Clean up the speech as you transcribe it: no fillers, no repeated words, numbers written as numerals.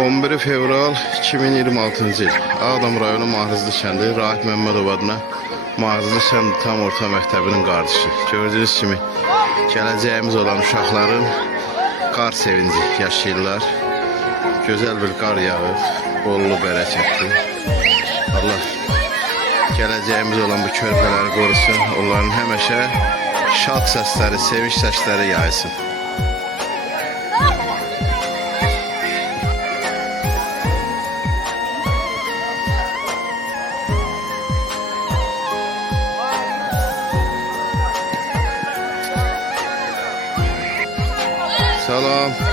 11 fevral 2026-cı il Ağdam rayonu Mahızlı kəndi Rahib Məmmədov adına Mahızlı kənd tam orta məktəbinin qardaşı. Gördüyünüz kimi gələcəyimiz olan uşaqların qar sevinci yaşayırlar. Gözəl bir qar yağır, bollu bərəkətli. Allah gələcəyimiz olan bu körpələri qorusun, onların həmişə şad səsləri, sevinç səsləri yaysın. Salam.